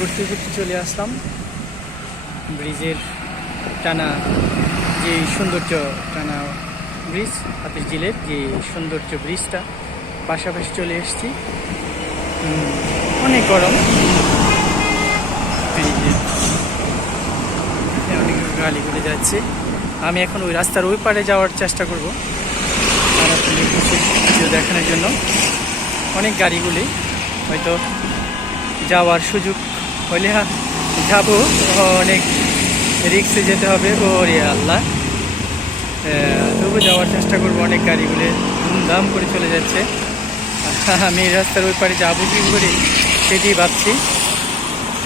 ঘুরতে ঘুরতে চলে আসলাম। ব্রিজের টানা যে সৌন্দর্য টানা ব্রিজ হাতির জিলের যে সৌন্দর্য ব্রিজটা, পাশাপাশি চলে এসেছি। অনেক গরম। অনেক গাড়ি ঘুরে যাচ্ছে। আমি এখন ওই রাস্তার ওই পারে যাওয়ার চেষ্টা করব। ভিডিও দেখানোর জন্য। অনেক গাড়িগুলি হয়তো যাওয়ার সুযোগ হলে হা- যাব। অনেক রিক্সে যেতে হবে। ওরে আল্লাহ। আহ, তবু যাওয়ার চেষ্টা করব। অনেক গাড়িগুলো ধুমধাম করে চলে যাচ্ছে। আমি রাস্তার ওই পারে যাব কি করে? সেটি ভাবছি।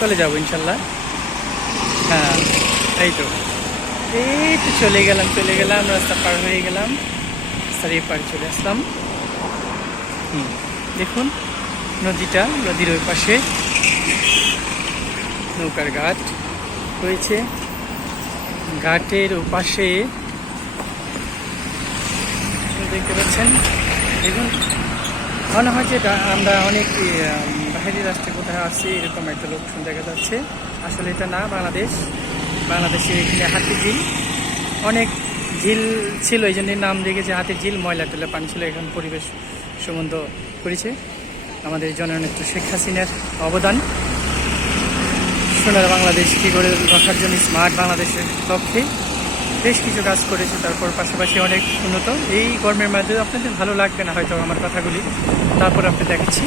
চলে যাব ইনশাল্লাহ। হ্যাঁ এই তো। এই তো চলে গেলাম চলে গেলাম। রাস্তা পার হয়ে গেলাম। রাস্তার এই পারে চলে আসলাম। হুম, দেখুন নদীটা নদীর ওই পাশে। নৌকার ঘাট রয়েছে ঘাটের ওপাশে দেখতে পাচ্ছেন, দেখুন, মনে হয় যে আমরা অনেক বাহিরি রাস্তায় কোথায় আছি, এরকম একটা লোকজন দেখা যাচ্ছে। আসলে এটা না, বাংলাদেশ। বাংলাদেশের এখানে হাতির ঝিল। অনেক ঝিল ছিল, এই জন্যই নাম রেখেছে হাতির ঝিল। ময়লা টয়লা পানি ছিল, এখন পরিবেশ সম্বন্ধ করেছে। আমাদের জননেত্রী শেখ হাসিনার অবদান। সোনার বাংলাদেশ কী করে রাখার জন্য স্মার্ট বাংলাদেশের লক্ষ্যে বেশ কিছু কাজ করেছে, তারপর পাশাপাশি অনেক উন্নত। এই গরমের মাঝে আপনাদের ভালো লাগবে না হয়তো আমার কথাগুলি। তারপর আপনি দেখাচ্ছি।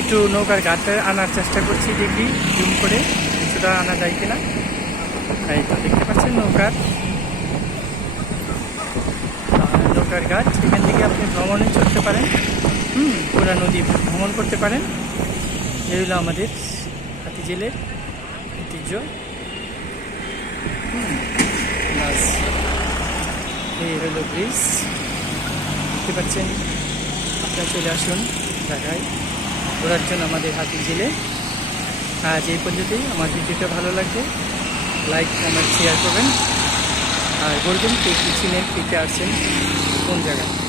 একটু নৌকার ঘাটটা আনার চেষ্টা করছি, দেখি জুম করে কিছুটা আনা যায় কিনা। এই তো দেখতে পাচ্ছেন নৌকার। নৌকার গাছ এখান থেকে আপনি ভ্রমণে চলতে পারেন। হুম, পুরা নদী ভ্রমণ করতে পারেন। এই হলো আমাদের হাতি জেলের ঐতিহ্য বাস এই হলো ব্রিজ দেখতে পাচ্ছেন আপনারা চলে আসুন ঢাকায় ঘোরার জন্য আমাদের হাতি জেলে আজ এই পর্যন্তই। আমার ভিডিওটা ভালো লাগবে লাইক, কমেন্ট শেয়ার করবেন। আর বলবেন কে কী কে কে আসছেন, কোন জায়গায়।